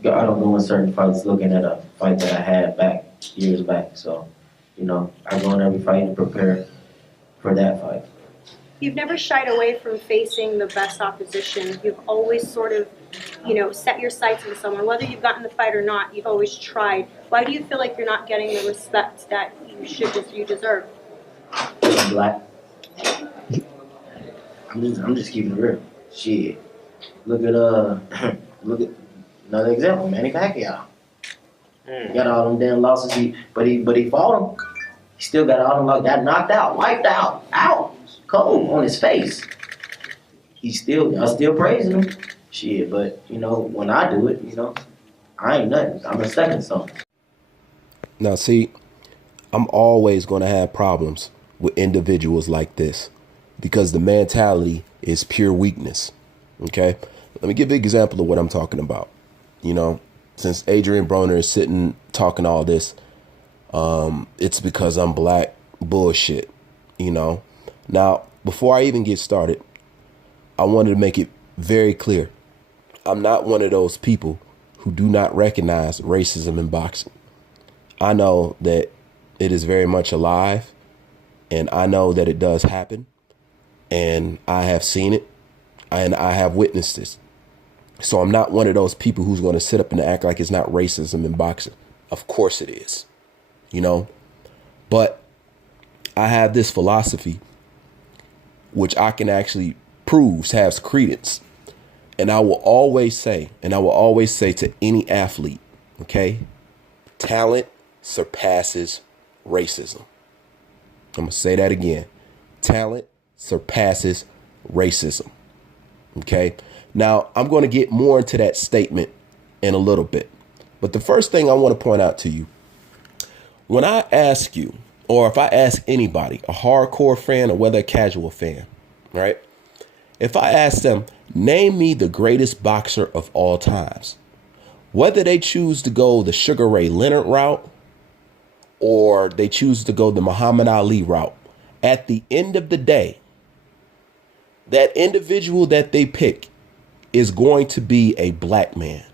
I don't go in certain fights looking at a fight that I had back years back. So, I go in every fight and prepare for that fight. You've never shied away from facing the best opposition. You've always sort of, set your sights on someone. Whether you've gotten the fight or not, you've always tried. Why do you feel like you're not getting the respect that you deserve? I'm black. I'm just keeping it real. Shit. Look at look at another example, Manny Pacquiao. He got all them damn losses, but he fought him. He still got all them got knocked out, wiped out, cold on his face. I still praising him. Shit, but when I do it, I ain't nothing. I'm a second son. Now, see, I'm always going to have problems with individuals like this because the mentality is pure weakness. OK, let me give you an example of what I'm talking about. Since ADRIEN Broner is sitting talking all this, it's because I'm black bullshit. Now, before I even get started, I wanted to make it very clear. I'm not one of those people who do not recognize racism in boxing. I know that it is very much alive, and I know that it does happen, and I have seen it, and I have witnessed this. So I'm not one of those people who's going to sit up and act like it's not racism in boxing. Of course it is, but I have this philosophy, which I can actually prove has credence. And I will always say to any athlete, okay, talent surpasses racism. I'm going to say that again. Talent surpasses racism. Okay. Now, I'm going to get more into that statement in a little bit. But the first thing I want to point out to you, when I ask you, or if I ask anybody, a hardcore fan or whether a casual fan, right? If I ask them, name me the greatest boxer of all times, whether they choose to go the Sugar Ray Leonard route or they choose to go the Muhammad Ali route, at the end of the day, that individual that they pick is going to be a black man,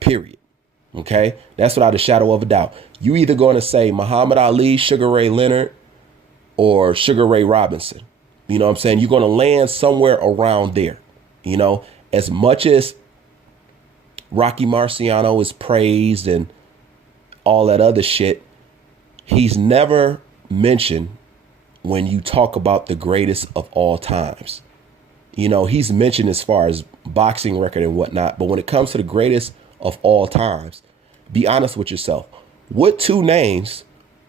period. OK, that's without a shadow of a doubt. You either going to say Muhammad Ali, Sugar Ray Leonard or Sugar Ray Robinson. You know what I'm saying? You're going to land somewhere around there. As much as Rocky Marciano is praised and all that other shit, he's never mentioned when you talk about the greatest of all times. He's mentioned as far as boxing record and whatnot. But when it comes to the greatest of all times, be honest with yourself. What two names,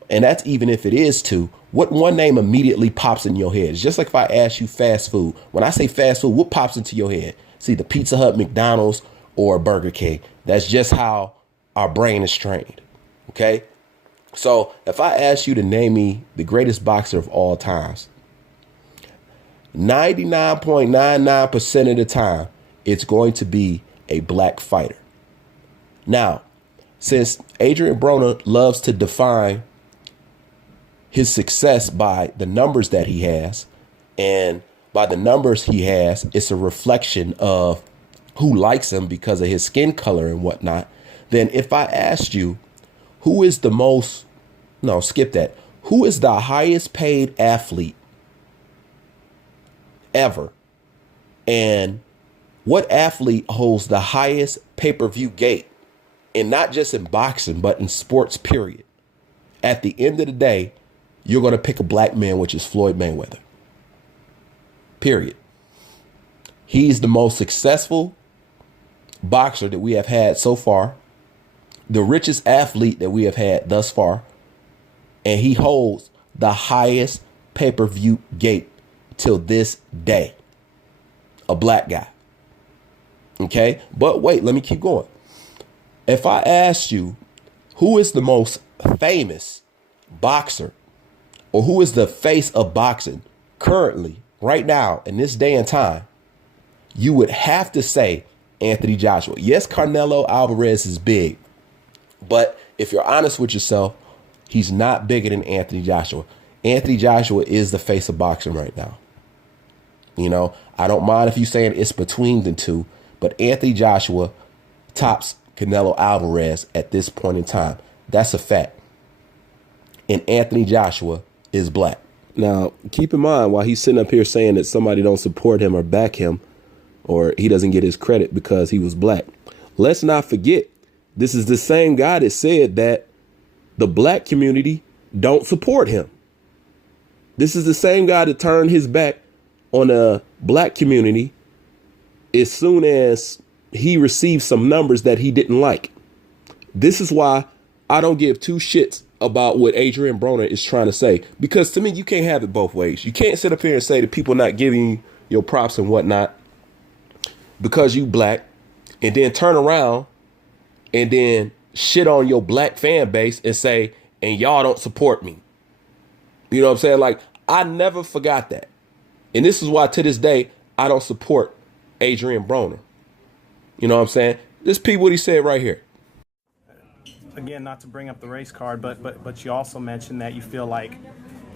and that's even if it is two, what one name immediately pops in your head? It's just like if I ask you fast food. When I say fast food, what pops into your head? It's either Pizza Hut, McDonald's, or Burger King. That's just how our brain is trained. OK, so if I ask you to name me the greatest boxer of all times, 99.99% of the time, it's going to be a black fighter. Now, since ADRIEN Broner loves to define his success by the numbers that he has, and by the numbers he has, it's a reflection of who likes him because of his skin color and whatnot. Then if I asked you, who is the most, no, skip that. Who is the highest paid athlete ever? And what athlete holds the highest pay-per-view gate? And not just in boxing, but in sports, period. At the end of the day, you're going to pick a black man, which is Floyd Mayweather. Period. He's the most successful boxer that we have had so far, the richest athlete that we have had thus far, and he holds the highest pay-per-view gate till this day. A black guy. Okay, but wait, let me keep going. If I asked you who is the most famous boxer, or who is the face of boxing currently, right now, in this day and time, you would have to say Anthony Joshua. Yes, Canelo Alvarez is big, but if you're honest with yourself, he's not bigger than Anthony Joshua. Anthony Joshua is the face of boxing right now. I don't mind if you saying it's between the two, but Anthony Joshua tops Canelo Alvarez at this point in time. That's a fact. And Anthony Joshua is black. Now, keep in mind, while he's sitting up here saying that somebody don't support him or back him, or he doesn't get his credit because he was black, let's not forget, this is the same guy that said that the black community don't support him. This is the same guy that turned his back on the black community as soon as he received some numbers that he didn't like. This is why I don't give two shits about what ADRIEN Broner is trying to say, because to me, you can't have it both ways. You can't sit up here and say that people not giving you your props and whatnot because you black, and then turn around and then shit on your black fan base and say, and y'all don't support me. You know what I'm saying? Like, I never forgot that. And this is why to this day, I don't support ADRIEN Broner. You know what I'm saying? Just peep what he said right here. Again, not to bring up the race card, but you also mentioned that you feel like,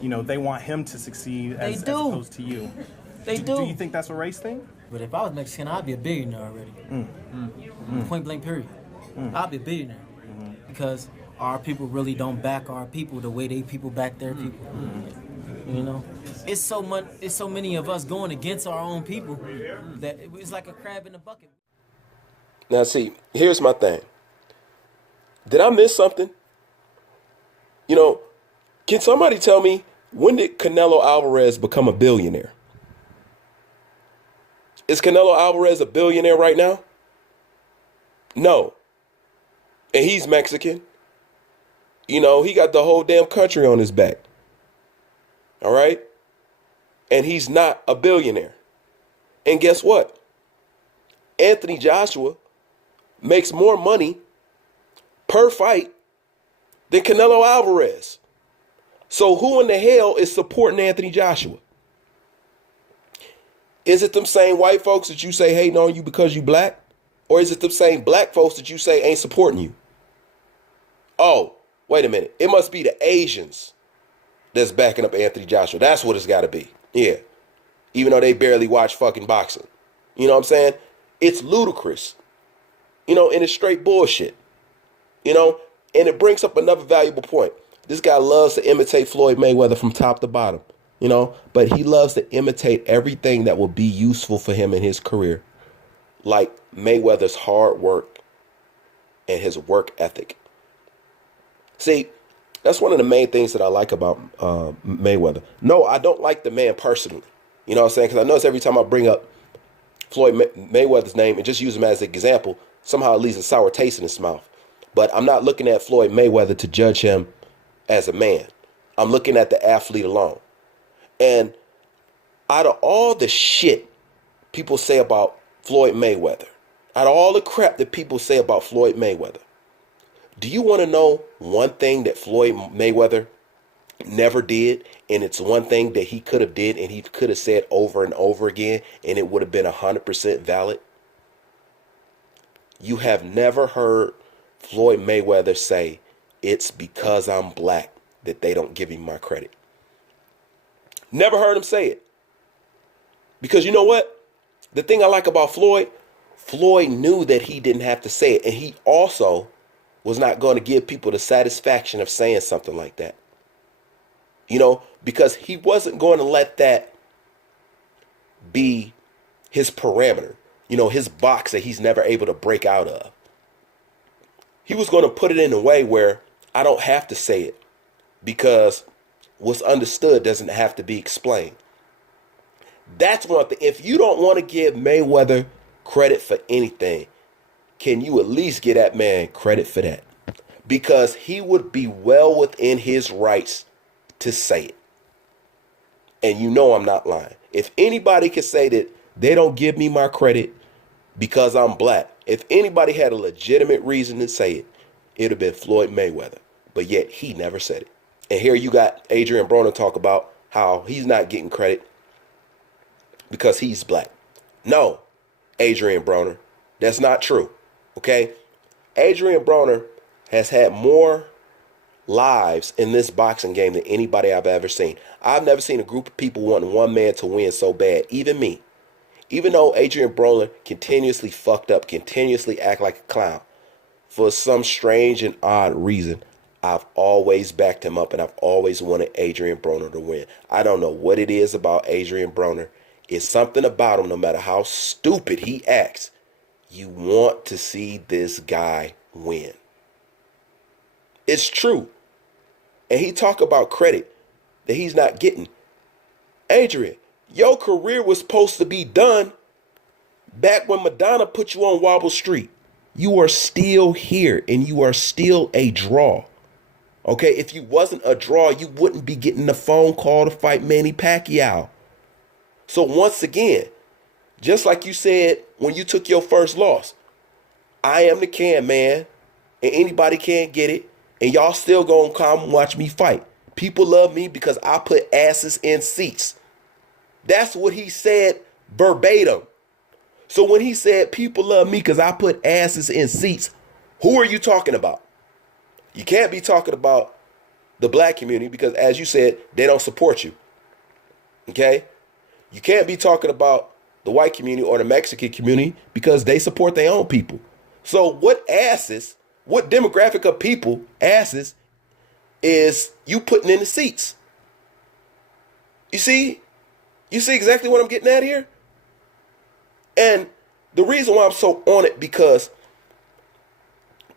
you know, they want him to succeed as opposed to you. They do. Do you think that's a race thing? But if I was Mexican, I'd be a billionaire already. Point blank period. I'd be a billionaire. Because our people really don't back our people the way they people back their people. You know? It's so many of us going against our own people that it's like a crab in a bucket. Now, see, here's my thing. Did I miss something? You know, can somebody tell me, when did Canelo Alvarez become a billionaire? Is Canelo Alvarez a billionaire right now? No. And he's Mexican. You know, he got the whole damn country on his back. All right? And he's not a billionaire. And guess what? Anthony Joshua makes more money per fight than Canelo Alvarez. So who in the hell is supporting Anthony Joshua? Is it them same white folks that you say hating on you because you black? Or is it them same black folks that you say ain't supporting you? Oh, wait a minute. It must be the Asians that's backing up Anthony Joshua. That's what it's got to be. Yeah. Even though they barely watch fucking boxing. You know what I'm saying? It's ludicrous. You know, and it's straight bullshit. You know, and it brings up another valuable point. This guy loves to imitate Floyd Mayweather from top to bottom, you know, but he loves to imitate everything that will be useful for him in his career, like Mayweather's hard work and his work ethic. See, that's one of the main things that I like about Mayweather. No, I don't like the man personally. You know what I'm saying? Because I notice every time I bring up Floyd Mayweather's name and just use him as an example, somehow it leaves a sour taste in his mouth. But I'm not looking at Floyd Mayweather to judge him as a man. I'm looking at the athlete alone. And out of all the shit people say about Floyd Mayweather, out of all the crap that people say about Floyd Mayweather, do you want to know one thing that Floyd Mayweather never did? And it's one thing that he could have did and he could have said over and over again, and it would have been 100% valid. You have never heard Floyd Mayweather say, it's because I'm black that they don't give me my credit. Never heard him say it. Because you know what? The thing I like about Floyd knew that he didn't have to say it. And he also was not going to give people the satisfaction of saying something like that. You know, because he wasn't going to let that be his parameter. You know, his box that he's never able to break out of. He was going to put it in a way where I don't have to say it because what's understood doesn't have to be explained. That's one thing. If you don't want to give Mayweather credit for anything, can you at least give that man credit for that? Because he would be well within his rights to say it. And you know I'm not lying. If anybody can say that they don't give me my credit because I'm black, if anybody had a legitimate reason to say it, it would have been Floyd Mayweather. But yet he never said it. And here you got ADRIEN Broner talk about how he's not getting credit because he's black. No, ADRIEN Broner, that's not true. Okay? ADRIEN Broner has had more lives in this boxing game than anybody I've ever seen. I've never seen a group of people wanting one man to win so bad, even me. Even though ADRIEN Broner continuously fucked up, continuously act like a clown, for some strange and odd reason, I've always backed him up, and I've always wanted Adrien Broner to win. I don't know what it is about Adrien Broner. It's something about him, no matter how stupid he acts, you want to see this guy win. It's true. And he talk about credit that he's not getting. Adrien, your career was supposed to be done back when Madonna put you on Wobble Street. You are still here, and you are still a draw. Okay, if you wasn't a draw, you wouldn't be getting the phone call to fight Manny Pacquiao. So once again, just like you said when you took your first loss, I am the can man, and anybody can get it, and y'all still gonna come and watch me fight. People love me because I put asses in seats. That's what he said verbatim. So when he said people love me because I put asses in seats, who are you talking about? You can't be talking about the black community because, as you said, they don't support you. Okay? You can't be talking about the white community or the Mexican community because they support their own people. So what asses, what demographic of people, asses, is you putting in the seats? You see? You see exactly what I'm getting at here? And the reason why I'm so on it, because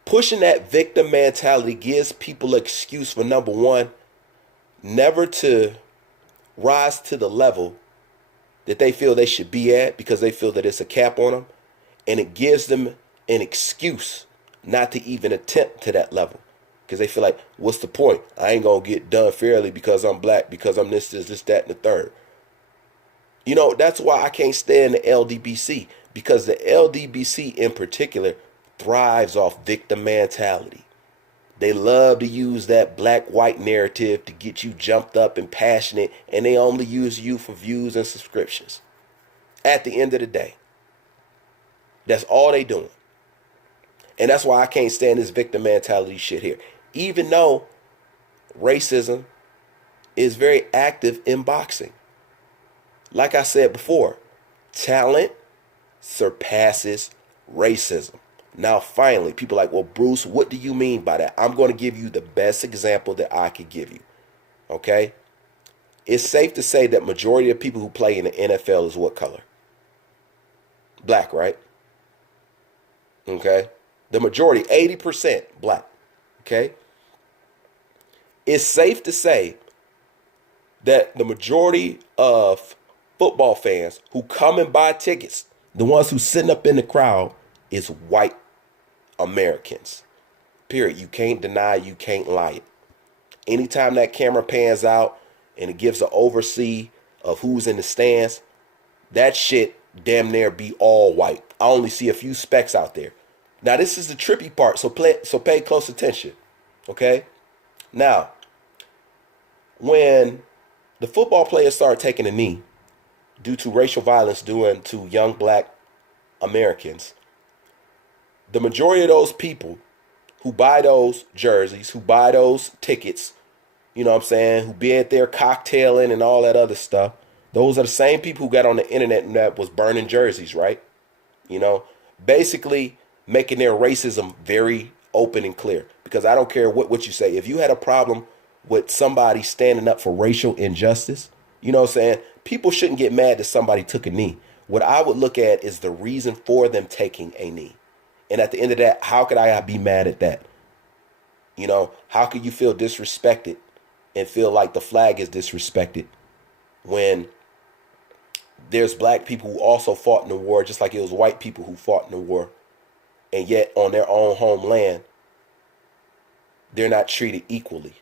pushing that victim mentality gives people an excuse for, number one, never to rise to the level that they feel they should be at because they feel that it's a cap on them. And it gives them an excuse not to even attempt to that level because they feel like, what's the point? I ain't going to get done fairly because I'm black, because I'm this, that, and the third. You know, that's why I can't stand the LDBC, because the LDBC in particular thrives off victim mentality. They love to use that black-white narrative to get you jumped up and passionate, and they only use you for views and subscriptions. At the end of the day, that's all they doing. And that's why I can't stand this victim mentality shit here. Even though racism is very active in boxing. Like I said before, talent surpasses racism. Now, finally, people are like, well, Bruce, what do you mean by that? I'm going to give you the best example that I could give you. Okay? It's safe to say that majority of people who play in the NFL is what color? Black, right? Okay? The majority, 80% black. Okay? It's safe to say that the majority of football fans who come and buy tickets, the ones who sitting up in the crowd, is white Americans. Period. You can't deny, you can't lie it. Anytime that camera pans out and it gives an oversee of who's in the stands, that shit damn near be all white. I only see a few specks out there. Now this is the trippy part, so pay close attention. Okay? Now, when the football players start taking a knee due to racial violence due to young black Americans, the majority of those people who buy those jerseys, who buy those tickets, you know what I'm saying, who be at there cocktailing and all that other stuff, those are the same people who got on the internet and that was burning jerseys, right? You know, basically making their racism very open and clear. Because I don't care what you say. If you had a problem with somebody standing up for racial injustice, you know what I'm saying, people shouldn't get mad that somebody took a knee. What I would look at is the reason for them taking a knee. And at the end of that, how could I be mad at that? You know, how could you feel disrespected and feel like the flag is disrespected when there's black people who also fought in the war, just like it was white people who fought in the war, and yet on their own homeland, they're not treated equally.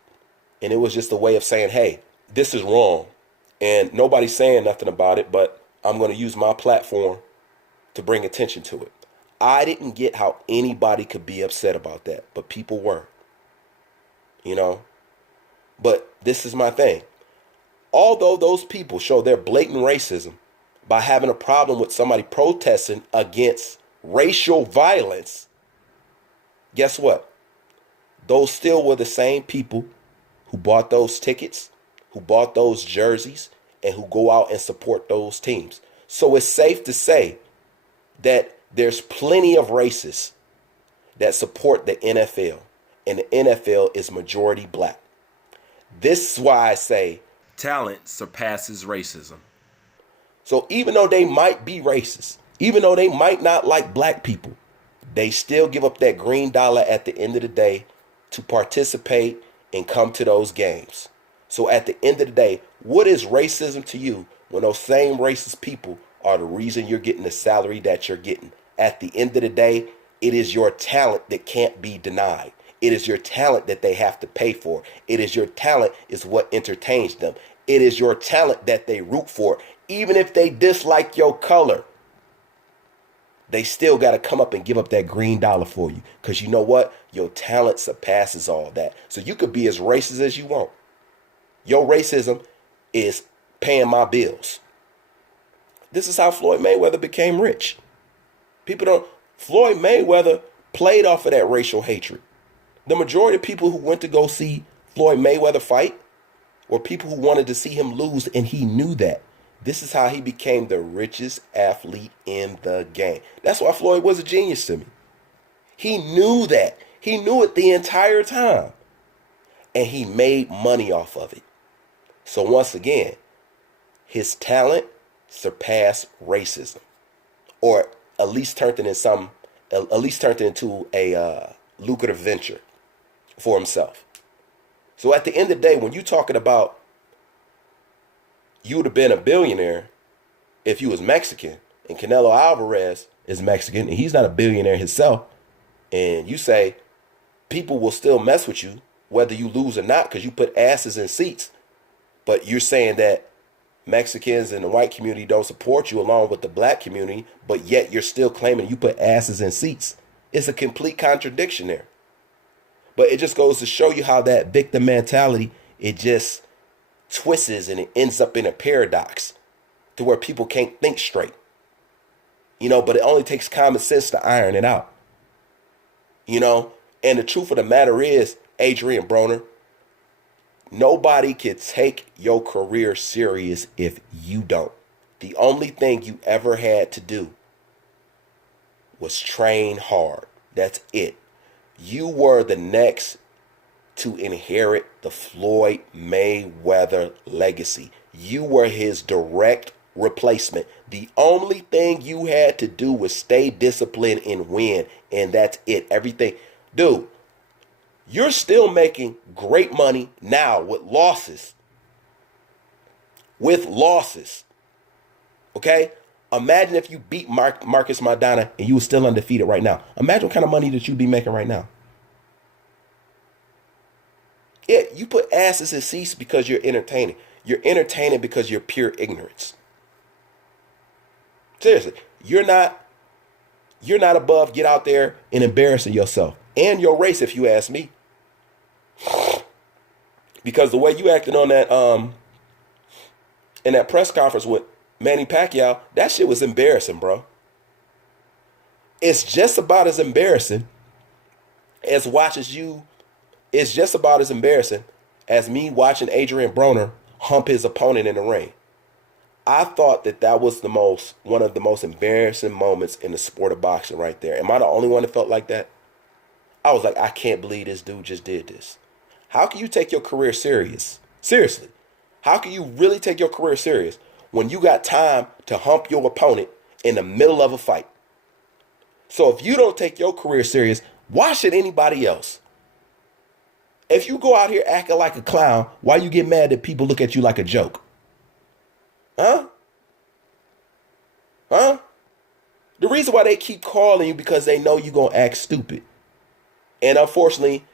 And it was just a way of saying, hey, this is wrong. And nobody's saying nothing about it, but I'm going to use my platform to bring attention to it. I didn't get how anybody could be upset about that, but people were, you know. But this is my thing. Although those people show their blatant racism by having a problem with somebody protesting against racial violence, guess what? Those still were the same people who bought those tickets, who bought those jerseys, and who go out and support those teams. So it's safe to say that there's plenty of racists that support the NFL, and the NFL is majority black. This is why I say talent surpasses racism. So even though they might be racist, even though they might not like black people, they still give up that green dollar at the end of the day to participate and come to those games. So at the end of the day, what is racism to you when those same racist people are the reason you're getting the salary that you're getting? At the end of the day, it is your talent that can't be denied. It is your talent that they have to pay for. It is your talent is what entertains them. It is your talent that they root for. Even if they dislike your color, they still got to come up and give up that green dollar for you. Because you know what? Your talent surpasses all that. So you could be as racist as you want. Your racism is paying my bills. This is how Floyd Mayweather became rich. Floyd Mayweather played off of that racial hatred. The majority of people who went to go see Floyd Mayweather fight were people who wanted to see him lose, and he knew that. This is how he became the richest athlete in the game. That's why Floyd was a genius to me. He knew that. He knew it the entire time. And he made money off of it. So once again, his talent surpassed racism. Or at least turned it into a lucrative venture for himself. So at the end of the day, when you're talking about you would have been a billionaire if you was Mexican, and Canelo Alvarez is Mexican and he's not a billionaire himself, and you say people will still mess with you whether you lose or not because you put asses in seats, but you're saying that Mexicans and the white community don't support you along with the black community, but yet you're still claiming you put asses in seats. It's a complete contradiction there. But it just goes to show you how that victim mentality, it just twists and it ends up in a paradox to where people can't think straight. But it only takes common sense to iron it out. And the truth of the matter is, Adrian Broner, nobody can take your career serious if you don't. The only thing you ever had to do was train hard. That's it. You were the next to inherit the Floyd Mayweather legacy. You were his direct replacement. The only thing you had to do was stay disciplined and win, and that's it. Everything. Dude, you're still making great money now with losses. Okay? Imagine if you beat Marcus Maidana and you were still undefeated right now. Imagine what kind of money that you'd be making right now. Yeah, you put asses in seats because you're entertaining. You're entertaining because you're pure ignorance. Seriously, you're not above get out there and embarrassing yourself and your race, if you ask me. Because the way you acted on that in that press conference with Manny Pacquiao, that shit was embarrassing, bro. It's just about as embarrassing as It's just about as embarrassing as me watching Adrian Broner hump his opponent in the ring. I thought that was one of the most embarrassing moments in the sport of boxing right there. Am I the only one that felt like that? I was like, I can't believe this dude just did this. How can you take your career serious? Seriously. How can you really take your career serious when you got time to hump your opponent in the middle of a fight? So if you don't take your career serious, why should anybody else? If you go out here acting like a clown, why you get mad that people look at you like a joke? Huh? The reason why they keep calling you because they know you're going to act stupid. And unfortunately,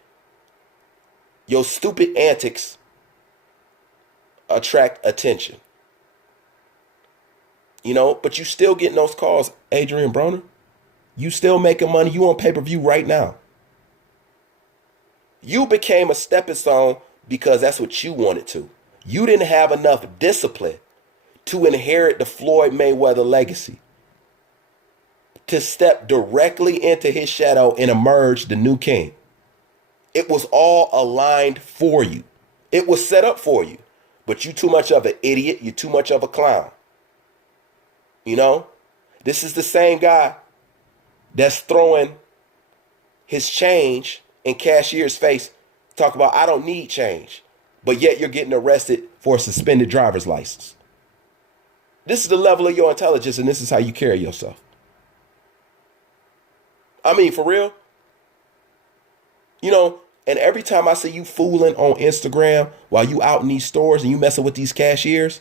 your stupid antics attract attention. But you still getting those calls, Adrian Broner. You still making money. You on pay-per-view right now. You became a stepping stone because that's what you wanted to. You didn't have enough discipline to inherit the Floyd Mayweather legacy, to step directly into his shadow and emerge the new king. It was all aligned for you. It was set up for you. But you too much of an idiot. You're too much of a clown. This is the same guy that's throwing his change in cashier's face, talk about, I don't need change. But yet you're getting arrested for a suspended driver's license. This is the level of your intelligence, and this is how you carry yourself. I mean, for real. You know, and every time I see you fooling on Instagram while you out in these stores and you messing with these cashiers,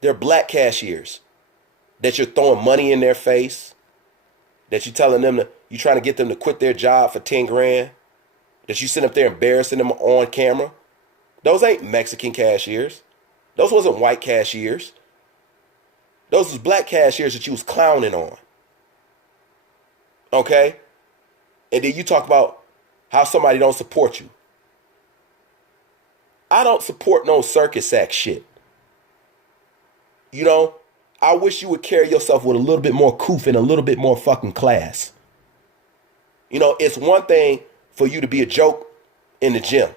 they're black cashiers that you're throwing money in their face, that you're telling them you're trying to get them to quit their job for 10 grand, that you sit up there embarrassing them on camera. Those ain't Mexican cashiers. Those wasn't white cashiers. Those was black cashiers that you was clowning on. Okay? And then you talk about how somebody don't support you. I don't support no circus act shit. You know, I wish you would carry yourself with a little bit more coof and a little bit more fucking class. You know, it's one thing for you to be a joke in the gym,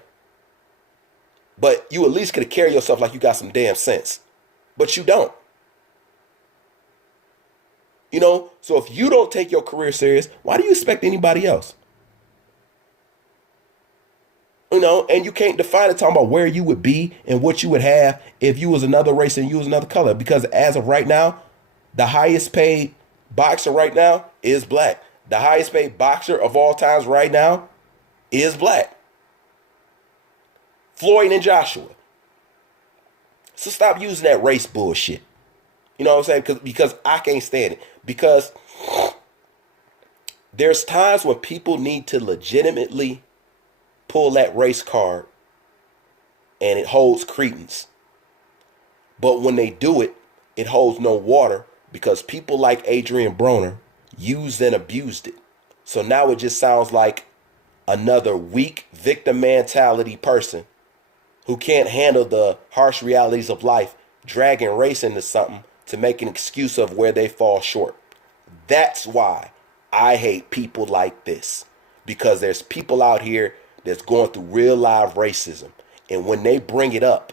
but you at least could carry yourself like you got some damn sense. But you don't. You know, so if you don't take your career serious, why do you expect anybody else? You know, and you can't define it talking about where you would be and what you would have if you was another race and you was another color. Because as of right now, the highest paid boxer right now is black. The highest paid boxer of all times right now is black. Floyd and Joshua. So stop using that race bullshit. You know what I'm saying? Because I can't stand it. Because there's times when people need to legitimately pull that race card and it holds credence. But when they do it, it holds no water because people like ADRIEN Broner used and abused it. So now it just sounds like another weak victim mentality person who can't handle the harsh realities of life, dragging race into something to make an excuse of where they fall short. That's why I hate people like this, because there's people out here that's going through real live racism. And when they bring it up,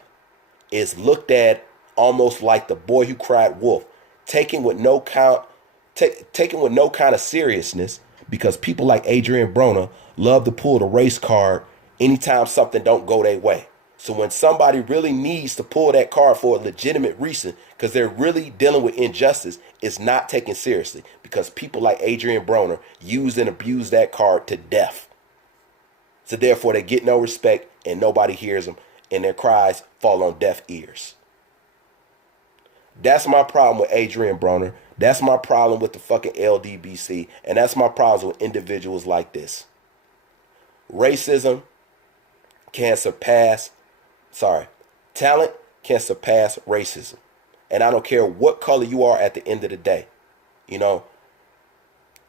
it's looked at almost like the boy who cried wolf, taken with no kind of seriousness, because people like ADRIEN Broner love to pull the race card anytime something don't go their way. So when somebody really needs to pull that card for a legitimate reason, because they're really dealing with injustice, it's not taken seriously, because people like ADRIEN Broner use and abuse that card to death. So therefore they get no respect and nobody hears them, and their cries fall on deaf ears. That's my problem with ADRIEN Broner. That's my problem with the fucking LDBC. And that's my problem with individuals like this. Racism can surpass, talent can surpass racism. And I don't care what color you are at the end of the day. You know,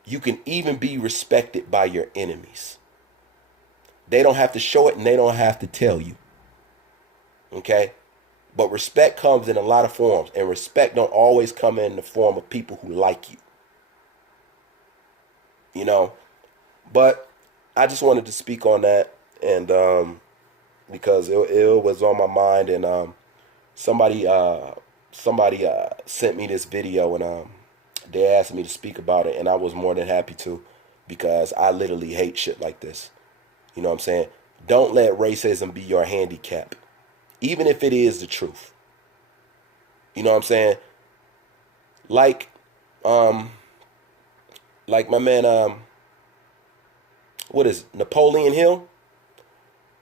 you can even be respected by your enemies. They don't have to show it and they don't have to tell you. Okay? But respect comes in a lot of forms, and respect don't always come in the form of people who like you. You know, but I just wanted to speak on that, and because it was on my mind, and somebody sent me this video, and they asked me to speak about it, and I was more than happy to, because I literally hate shit like this. You know what I'm saying? Don't let racism be your handicap, even if it is the truth. You know what I'm saying? Like my man, what is it? Napoleon Hill?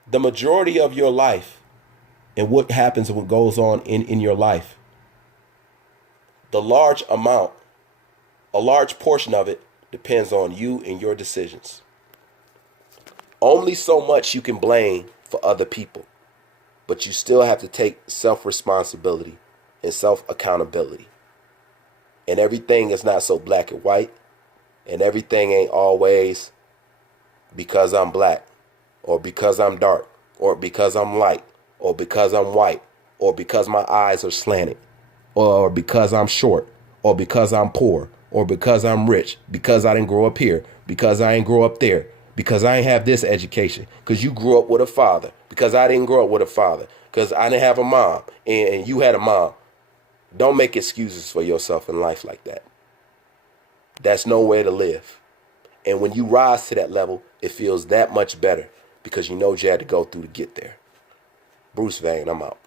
The majority of your life and what happens and what goes on in your life, a large portion of it depends on you and your decisions. Only so much you can blame for other people, but you still have to take self-responsibility and self-accountability. And everything is not so black and white, and everything ain't always because I'm black, or because I'm dark, or because I'm light, or because I'm white, or because my eyes are slanted, or because I'm short, or because I'm poor, or because I'm rich, because I didn't grow up here, because I ain't grow up there, because I ain't have this education, because you grew up with a father, because I didn't grow up with a father, because I didn't have a mom, and you had a mom. Don't make excuses for yourself in life like that. That's no way to live. And when you rise to that level, it feels that much better because you know what you had to go through to get there. Bruce Vane, I'm out.